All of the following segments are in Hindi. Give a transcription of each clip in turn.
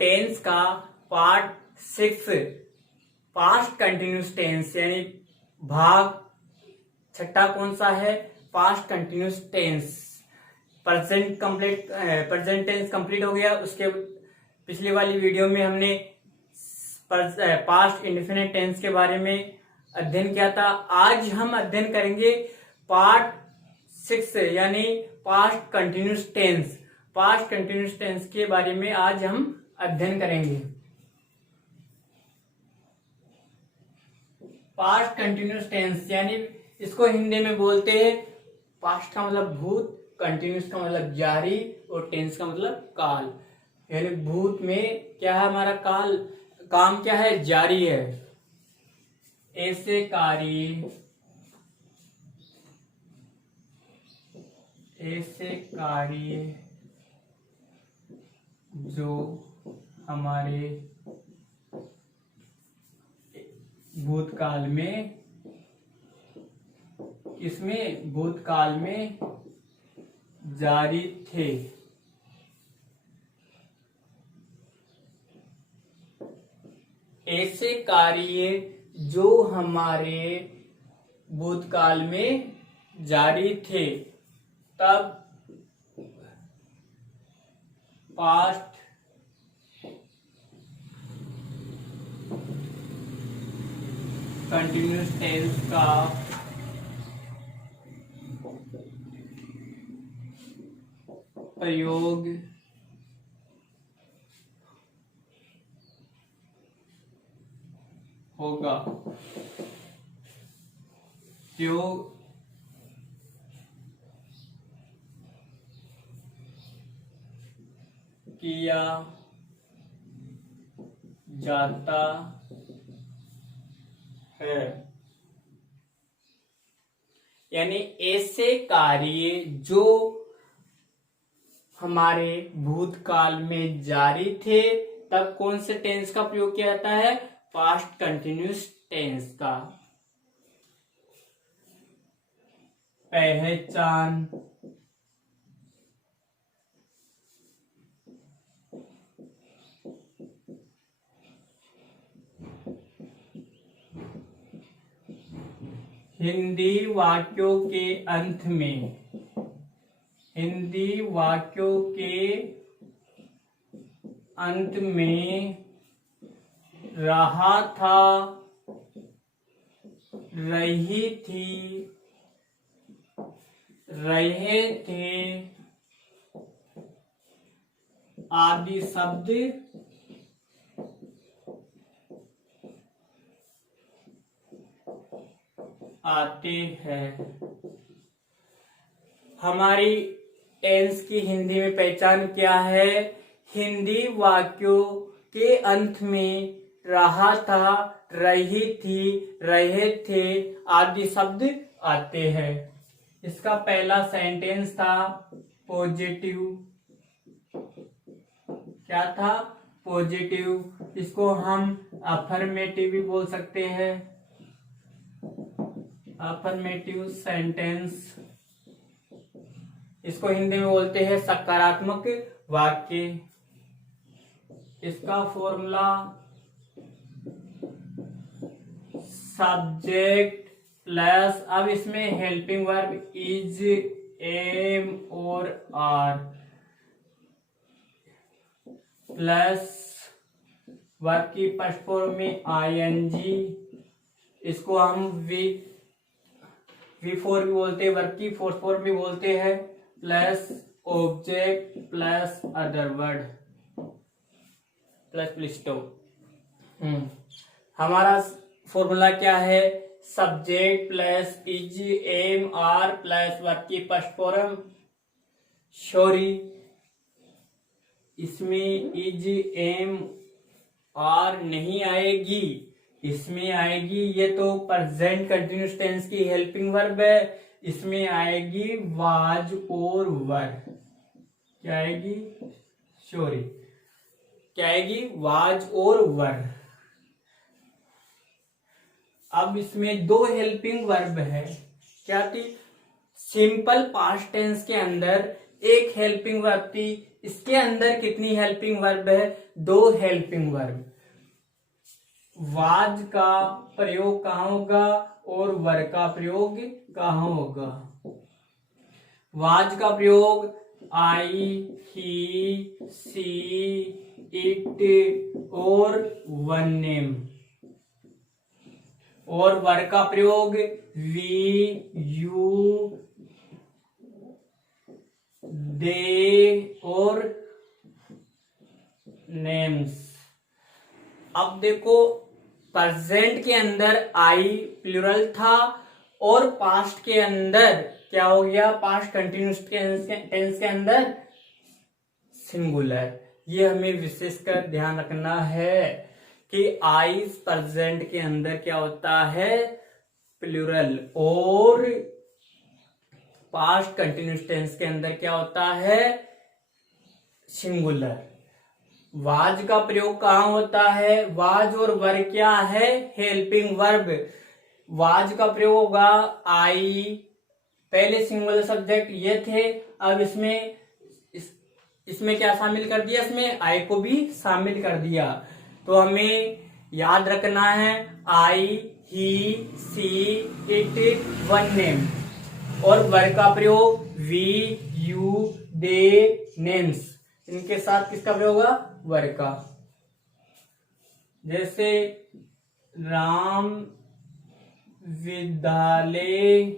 टेंस का पार्ट 6 पास्ट कंटिन्यूस टेंस यानी भाग छठा कौन सा है? Past continuous tense. Present tense complete हो गया। उसके पिछली वाली वीडियो में हमने पास्ट इंडेफिनिट टेंस के बारे में अध्ययन किया था। आज हम अध्ययन करेंगे पार्ट 6 यानी past continuous tense. Past continuous tense के बारे में आज हम अध्ययन करेंगे। पास्ट कंटिन्यूस टेंस यानी इसको हिंदी में बोलते हैं, पास्ट का मतलब भूत, कंटिन्यूस का मतलब जारी और टेंस का मतलब काल। यानी भूत में क्या है हमारा काल, काम क्या है? जारी है। ऐसे कार्य जो हमारे भूतकाल में, इसमें भूतकाल में जारी थे। ऐसे कार्य जो हमारे भूतकाल में जारी थे, तब पास्ट कंटिन्यूस टेंस का प्रयोग होगा। जो किया जाता है। यानी ऐसे कार्य जो हमारे भूतकाल में जारी थे, तब कौन से टेंस का प्रयोग किया जाता है? पास्ट कंटिन्यूस टेंस का। पहचान, हिंदी वाक्यों के अंत में, हिंदी वाक्यों के अंत में रहा था, रही थी, रहे थे आदि शब्द आते हैं। हमारी टेंस की हिंदी में पहचान क्या है? हिंदी वाक्यों के अंत में रहा था, रही थी, रहे थे आदि शब्द आते हैं। इसका पहला सेंटेंस था पॉजिटिव। क्या था? पॉजिटिव। इसको हम अफर्मेटिव भी बोल सकते हैं। अफर्मेटिव सेंटेंस, इसको हिंदी में बोलते हैं सकारात्मक वाक्य। इसका फॉर्मूला सब्जेक्ट प्लस, अब इसमें हेल्पिंग वर्ब इज, एम और आर प्लस वर्ब की फर्स्ट फॉर्म में आईएनजी। इसको हम V4 भी बोलते हैं, वर्ब की फोर्थ फॉर्म भी बोलते हैं, plus object plus other word plus प्लिस्टो। हमारा फॉर्मूला क्या है? Subject plus is, am, are plus verb की फर्स्ट फॉर्म। सॉरी, इसमें इज, एम, आर नहीं आएगी, इसमें आएगी, ये तो प्रेजेंट कंटिन्यूस टेंस की हेल्पिंग वर्ब है, इसमें आएगी वाज और वर। क्या आएगी? सॉरी, क्या आएगी? वाज और वर। अब इसमें दो हेल्पिंग वर्ब है। क्या थी? सिंपल पास्ट टेंस के अंदर एक हेल्पिंग वर्ब थी इसके अंदर कितनी हेल्पिंग वर्ब है? 2 हेल्पिंग वर्ब। वाज का प्रयोग कहाँ होगा और वर का प्रयोग कहाँ होगा? वाज का प्रयोग आई, ही, सी, इट और वन नेम, और वर का प्रयोग वी, यू, दे और नेम्स। अब देखो, प्रेजेंट के अंदर आई प्लूरल था और पास्ट के अंदर क्या हो गया? पास्ट कंटिन्यूस टेंस के अंदर सिंगुलर। ये हमें विशेषकर ध्यान रखना है कि आई प्रेजेंट के अंदर क्या होता है? प्लूरल, और पास्ट कंटिन्यूस टेंस के अंदर क्या होता है? सिंगुलर। वाज का प्रयोग कहाँ होता है? वाज और वर क्या है? Helping verb. वाज का प्रयोग होगा आई, पहले सिंगुलर सब्जेक्ट ये थे, अब इसमें क्या शामिल कर दिया? इसमें आई को भी शामिल कर दिया। तो हमें याद रखना है आई, ही, सी, इट, वन नेम, और वर का प्रयोग वी, यू, दे, नेम्स। इनके साथ किसका प्रयोग होगा? वर का। जैसे राम विद्यालय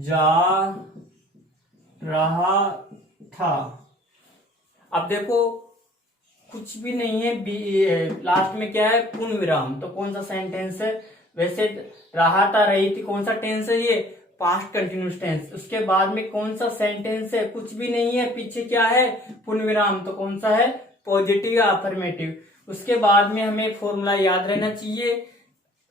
जा रहा था। अब देखो, कुछ भी नहीं है, लास्ट में क्या है? पूर्ण विराम। तो कौन सा सेंटेंस है? वैसे रहा था, रही थी, कौन सा टेंस है? ये पास्ट कंटिन्यूस टेंस। उसके बाद में कौन सा सेंटेंस है? कुछ भी नहीं है, पीछे क्या है? पूर्ण विराम। तो कौन सा है? पॉजिटिव या अफर्मेटिव। उसके बाद में हमें फॉर्मूला याद रहना चाहिए,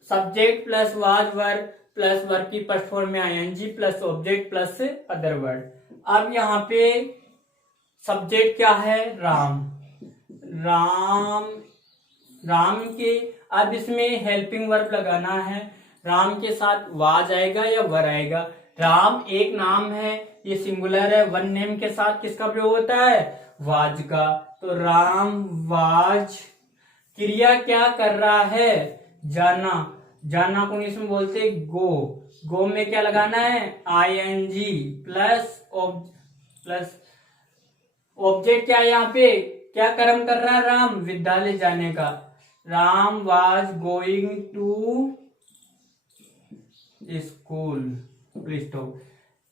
subject plus was were plus verb की फर्स्ट फॉर्म में ING plus object plus other word. अब यहाँ पे सब्जेक्ट क्या है? राम। राम, राम के, अब इसमें हेल्पिंग वर्ब लगाना है। राम के साथ वाज आएगा या वर आएगा? राम एक नाम है, ये सिंगुलर है। वन नेम के साथ किसका प्रयोग होता है? वाज का। तो राम वाज, क्रिया क्या कर रहा है? जाना। जाना को इसमें बोलते गो। गो में क्या लगाना है? आईएनजी प्लस ऑब्जेक्ट क्या है? यहाँ पे क्या कर्म कर रहा है? राम विद्यालय जाने का। Ram was going to school. Please तो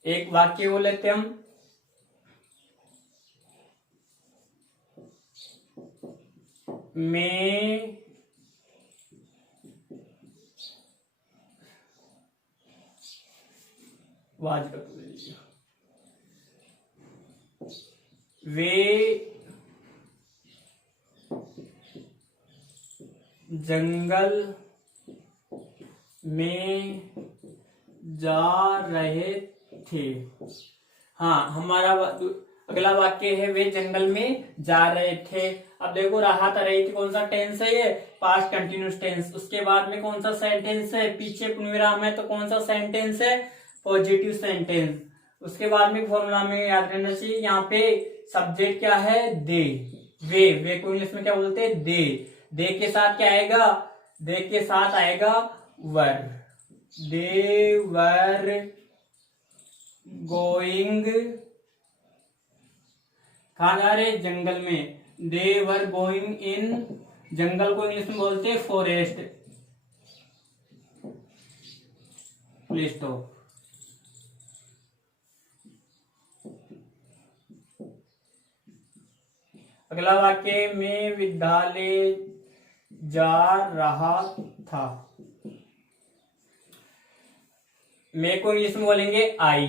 एक वाक्य बोल लेते हम। मैं वाज का तो ले लीजिए। वे जंगल में जा रहे थे। हाँ, हमारा अगला वाक्य है वे जंगल में जा रहे थे। अब देखो, रहा था, रही थी, कौन सा टेंस है? ये पास्ट कंटिन्यूस टेंस। उसके बाद में कौन सा सेंटेंस है? पीछे पूर्णविराम है, तो कौन सा सेंटेंस है? Positive sentence. उसके बाद में फॉर्मूला में याद रहना चाहिए, यहाँ पे सब्जेक्ट क्या है? दे। वे को इंग्लिश में क्या बोलते हैं? दे। दे के साथ क्या आएगा? दे के साथ आएगा वर। दे वर गोइंग, कहा जा रहे? जंगल में। दे वर गोइंग इन, जंगल को इंग्लिश में बोलते हैं फॉरेस्ट। प्लीज तो अगला वाक्य में विद्यालय जा रहा था। मैं को इंग्लिश में बोलेंगे आई।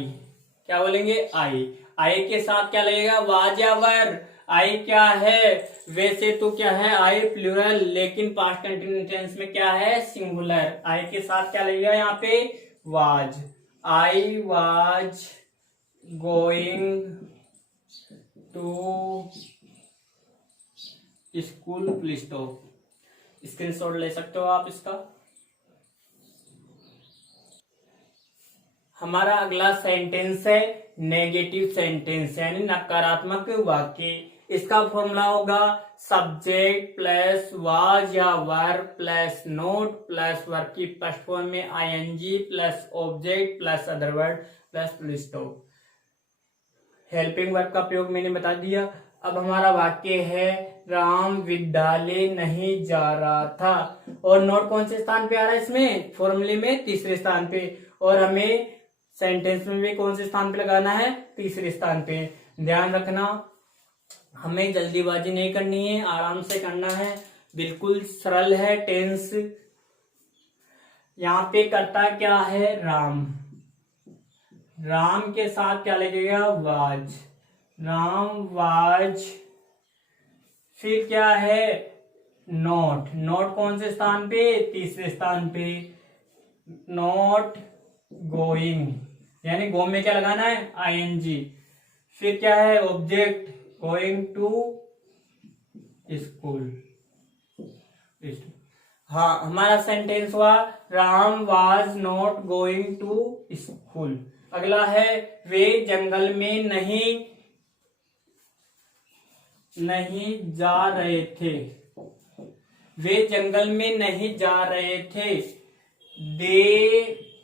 क्या बोलेंगे? आई। आई के साथ क्या लगेगा? वाज या वर? आई क्या है? वैसे तो क्या है? आई प्लूरल, लेकिन पास्ट कंटिन्यूस टेंस में क्या है? सिंगुलर। आई के साथ क्या लगेगा यहाँ पे? Was. I was going to school. Please तो स्क्रीनशॉट ले सकते हो आप इसका। हमारा अगला सेंटेंस है नेगेटिव सेंटेंस यानी नकारात्मक वाक्य। इसका फॉर्मूला होगा सब्जेक्ट प्लस वाज या verb plus not plus verb की फर्स्ट फॉर्म में ING plus object plus other word plus full stop. Helping verb का प्रयोग मैंने बता दिया। अब हमारा वाक्य है राम विद्यालय नहीं जा रहा था, और नोट कौन से स्थान पे आ रहा है इसमें, फॉर्मूले में तीसरे स्थान पे, और हमें सेंटेंस में भी कौन से स्थान पे लगाना है, तीसरे स्थान पे। ध्यान रखना, हमें जल्दीबाजी नहीं करनी है, आराम से करना है, बिल्कुल सरल है टेंस। यहाँ पे करता क्या है, राम, राम के साथ क्या लगेगा, वाज, राम वाज। फिर क्या है, नोट, नोट कौन से स्थान पे, तीसरे स्थान पे, नोट गोइंग यानी गो में क्या लगाना है, आईएनजी। फिर क्या है, ऑब्जेक्ट, गोइंग टू स्कूल। हाँ, हमारा सेंटेंस हुआ Ram was not going to school. अगला है वे जंगल में नहीं जा रहे थे, वे जंगल में नहीं जा रहे थे।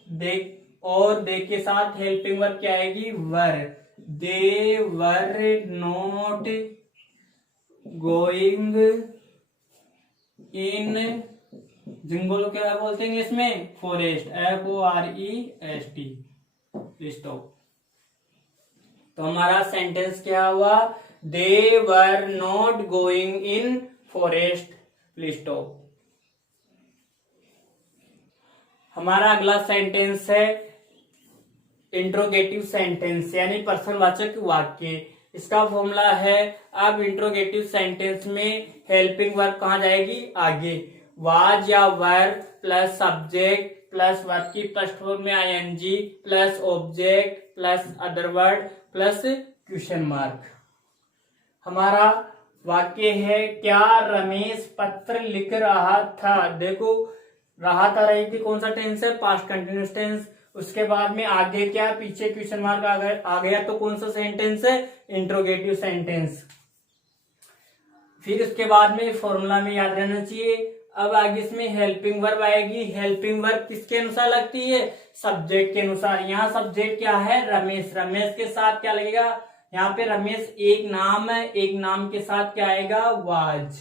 दे और दे के साथ हेल्पिंग वर्ब क्या आएगी, वर। दे वर नॉट गोइंग इन, जंगल को क्या बोलते हैं इंग्लिश में, फॉरेस्ट, FOREST। स्टॉप। तो हमारा सेंटेंस क्या हुआ, they were not going in forest. Stop. हमारा अगला सेंटेंस है इंट्रोगेटिव सेंटेंस यानी प्रश्नवाचक वाक्य। इसका फॉर्मूला है, अब इंट्रोगेटिव सेंटेंस में हेल्पिंग वर्ब कहाँ जाएगी, आगे, वाज या verb plus subject plus verb की फर्स्ट फॉर्म में ING plus object plus other word plus question mark. हमारा वाक्य है, क्या रमेश पत्र लिख रहा था। देखो, रहा था, रही थी कौन सा टेंस है, पास्ट कंटिन्यूअस टेंस। उसके बाद में आगे क्या, पीछे क्वेश्चन मार्क आ गया, तो कौन सा सेंटेंस है, इंट्रोगेटिव सेंटेंस। फिर उसके बाद में फॉर्मूला में याद रहना चाहिए। अब आगे इसमें हेल्पिंग वर्ब आएगी। हेल्पिंग वर्ब किसके अनुसार लगती है, सब्जेक्ट के अनुसार। यहाँ सब्जेक्ट क्या है, रमेश, रमेश के साथ क्या लगेगा, यहाँ पे रमेश एक नाम है, एक नाम के साथ क्या आएगा, वाज,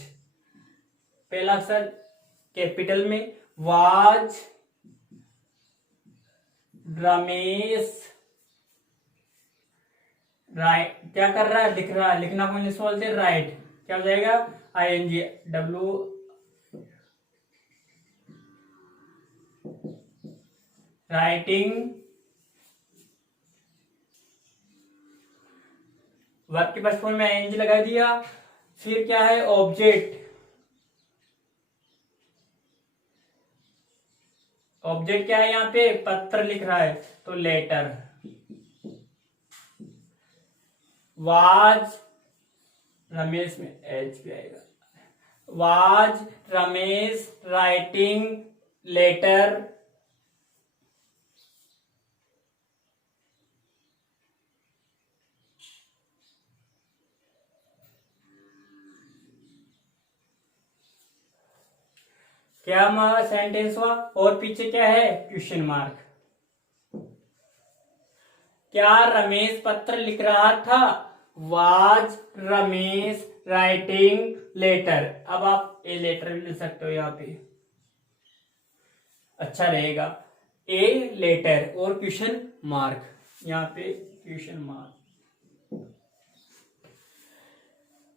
पहला अक्षर कैपिटल में, वाज रमेश, राइट, क्या कर रहा है, लिख रहा है, लिखना को इंग्लिश बोलते हैं राइट, क्या हो जाएगा, आईएनजी, डब्ल्यू, राइटिंग। वर्ब के फर्स्ट फॉर्म में आईएनजी लगा दिया। फिर क्या है, ऑब्जेक्ट, ऑब्जेक्ट क्या है, यहाँ पे पत्र लिख रहा है तो लेटर। वाज, रमेश में एच भी आएगा, वाज रमेश राइटिंग लेटर। क्या हमारा सेंटेंस हुआ, और पीछे क्या है, क्वेश्चन मार्क। क्या रमेश पत्र लिख रहा था, वाज रमेश राइटिंग लेटर। अब आप ए लेटर भी लिख सकते हो, यहाँ पे अच्छा रहेगा, ए लेटर और क्वेश्चन मार्क, यहाँ पे क्वेश्चन मार्क।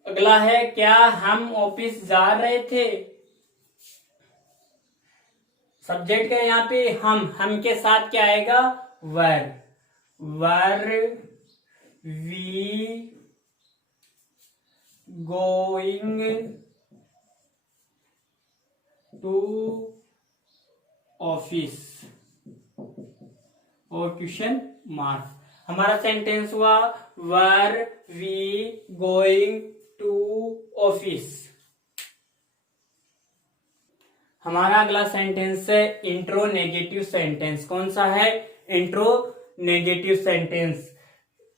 अगला है, क्या हम ऑफिस जा रहे थे। सब्जेक्ट क्या है यहाँ पे, हम के साथ क्या आएगा, were, were we going to office और क्वेश्चन मार्क। हमारा सेंटेंस हुआ, were we going to office. हमारा अगला सेंटेंस है इंट्रो नेगेटिव सेंटेंस। कौन सा है, इंट्रो नेगेटिव सेंटेंस।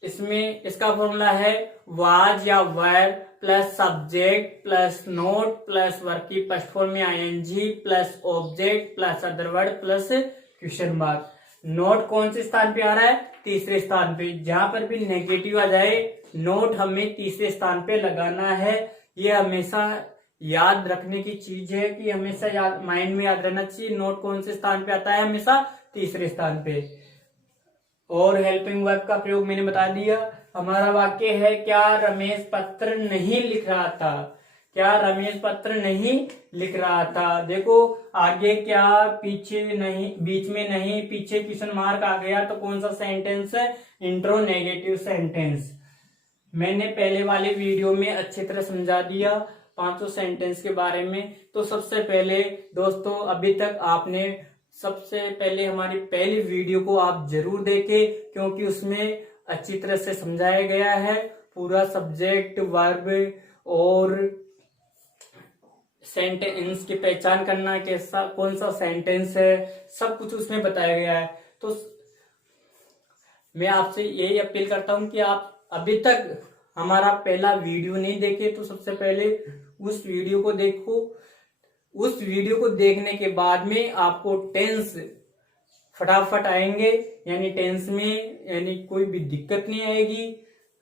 इसमें इसका फॉर्मूला है वाज या were plus subject plus not plus verb की फर्स्ट फॉर्म में ING plus object plus other word plus question mark. Not कौन से स्थान पे आ रहा है? तीसरे स्थान पे। जहां पर भी नेगेटिव आ जाए नोट हमें तीसरे स्थान पे लगाना है। ये हमेशा याद रखने की चीज है कि हमेशा याद माइंड में याद रहना चाहिए। नोट कौन से स्थान पे आता है? हमेशा तीसरे स्थान पे। और हेल्पिंग वर्ब का प्रयोग मैंने बता दिया। हमारा वाक्य है क्या रमेश पत्र नहीं लिख रहा था। क्या रमेश पत्र नहीं लिख रहा था। देखो आगे क्या, पीछे नहीं, बीच में नहीं, पीछे क्वेश्चन मार्क आ गया तो कौन सा सेंटेंस है? इंट्रोनेगेटिव सेंटेंस। मैंने पहले वाले वीडियो में अच्छी तरह समझा दिया 500 सेंटेंस के बारे में। तो सबसे पहले दोस्तों, अभी तक आपने सबसे पहले हमारी पहली वीडियो को आप जरूर देखें, क्योंकि उसमें अच्छी तरह से समझाया गया है पूरा सब्जेक्ट वर्ब और सेंटेंस की पहचान करना, कैसा कौन सा सेंटेंस है, सब कुछ उसमें बताया गया है। तो मैं आपसे यही अपील करता हूं कि आप अभी तक हमारा पहला वीडियो नहीं देखे तो सबसे पहले उस वीडियो को देखो। उस वीडियो को देखने के बाद में आपको टेंस फटाफट आएंगे, यानी टेंस में यानी कोई भी दिक्कत नहीं आएगी।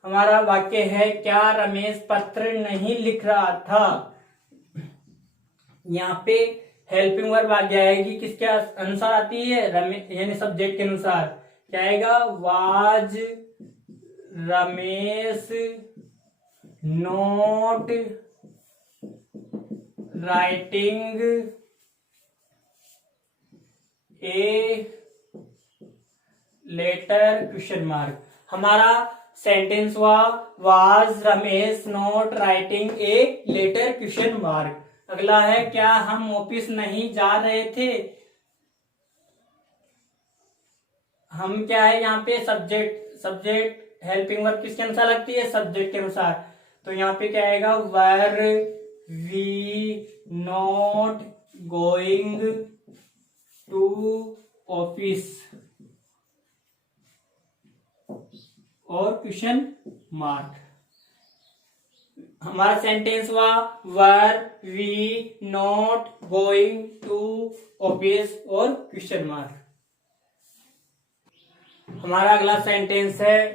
हमारा वाक्य है क्या रमेश पत्र नहीं लिख रहा था। यहाँ पे हेल्पिंग वर्ब आगे आएगी, किसके अनुसार आती है? रमेश यानी सब्जेक्ट के अनुसार। क्या आएगा? Was Ramesh not writing a letter question mark. हमारा सेंटेंस हुआ was Ramesh not writing a letter question mark. अगला है क्या हम ऑफिस नहीं जा रहे थे। हम क्या है यहाँ पे? सब्जेक्ट हेल्पिंग वर्ब किसके अनुसार लगती है? सब्जेक्ट के अनुसार। तो यहाँ पे क्या आएगा? Were we not going to office और क्वेश्चन मार्क। हमारा सेंटेंस हुआ were we not going to office और क्वेश्चन मार्क। हमारा अगला सेंटेंस है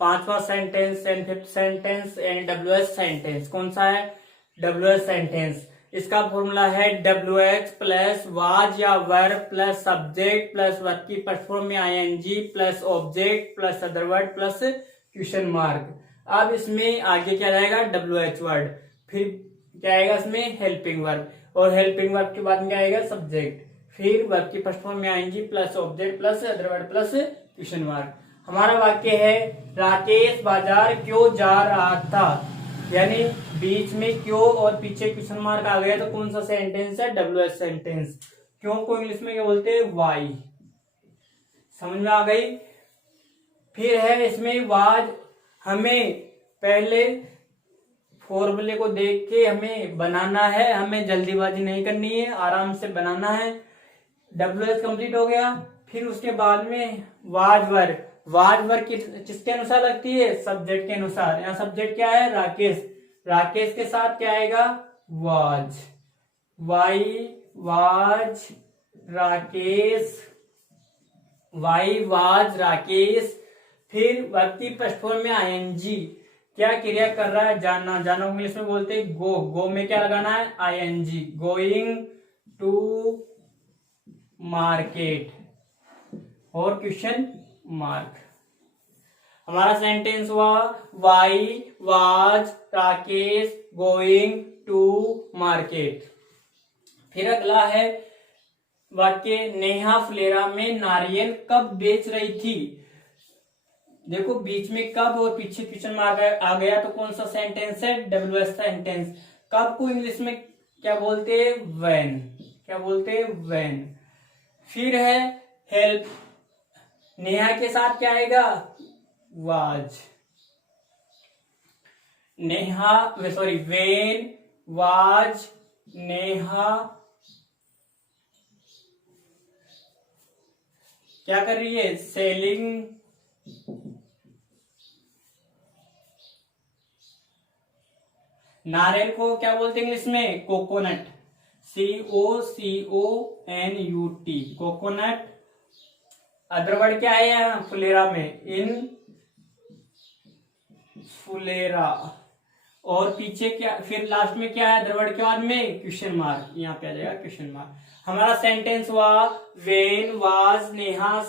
पांचवा sentence and fifth sentence and WH sentence. कौन सा है? WH sentence. इसका फॉर्मूला है WH प्लस वाज या verb plus subject plus verb की फर्स्ट फॉर्म में ING plus object plus other word plus question mark. अब इसमें आगे क्या रहेगा? WH word. फिर क्या आएगा इसमें? Helping verb. और हेल्पिंग वर्ब के बाद में क्या आएगा? सब्जेक्ट। फिर वर्ब की फर्स्ट फॉर्म में ING plus object plus other word plus question mark. हमारा वाक्य है राकेश बाजार क्यों जा रहा था। यानी बीच में क्यों और पीछे क्वेश्चन मार्क आ गया तो कौन सा सेंटेंस है? WH sentence. क्यों को इंग्लिश में क्या बोलते हैं? वाई। समझ में आ गई? फिर है इसमें वाज। हमें पहले फॉर्मूले को देख के हमें बनाना है, हमें जल्दीबाजी नहीं करनी है, आराम से बनाना है। WH कंप्लीट हो गया। फिर उसके बाद में वाज वर्ब। वाज वर्ब किसके अनुसार लगती है? सब्जेक्ट के अनुसार। यहाँ सब्जेक्ट क्या है? राकेश। राकेश के साथ क्या आएगा? Was. Y was Rakesh. Y was Rakesh. फिर वर्ब की फर्स्ट फॉर्म में ING। क्या क्रिया कर रहा है? जाना। जाना इंग्लिश में बोलते हैं गो। गो में क्या लगाना है? ING। गोइंग टू मार्केट और क्वेश्चन मार्क। हमारा सेंटेंस हुआ why was Rakesh going to market. फिर अगला है वाक्य नेहा फुलेरा में नारियल कब बेच रही थी। देखो बीच में कब और पीछे क्वेश्चन मार्क आ गया तो कौन सा सेंटेंस है? WH sentence. कब को इंग्लिश में क्या बोलते हैं? व्हेन। क्या बोलते हैं? व्हेन। फिर है हेल्प। नेहा के साथ क्या आएगा? Was. Neha sorry when was Neha क्या कर रही है, सेलिंग नारियल को क्या बोलते हैं इंग्लिश में, coconut, COCONUT, coconut. Other word क्या है यहाँ फुलेरा में, इन फुलेरा। और पीछे क्या, फिर लास्ट में क्या है अदर वर्ड के बाद में, क्वेश्चन मार्क, यहाँ पे आ जाएगा क्वेश्चन मार्क। हमारा सेंटेंस हुआ, वेन वाज नेहा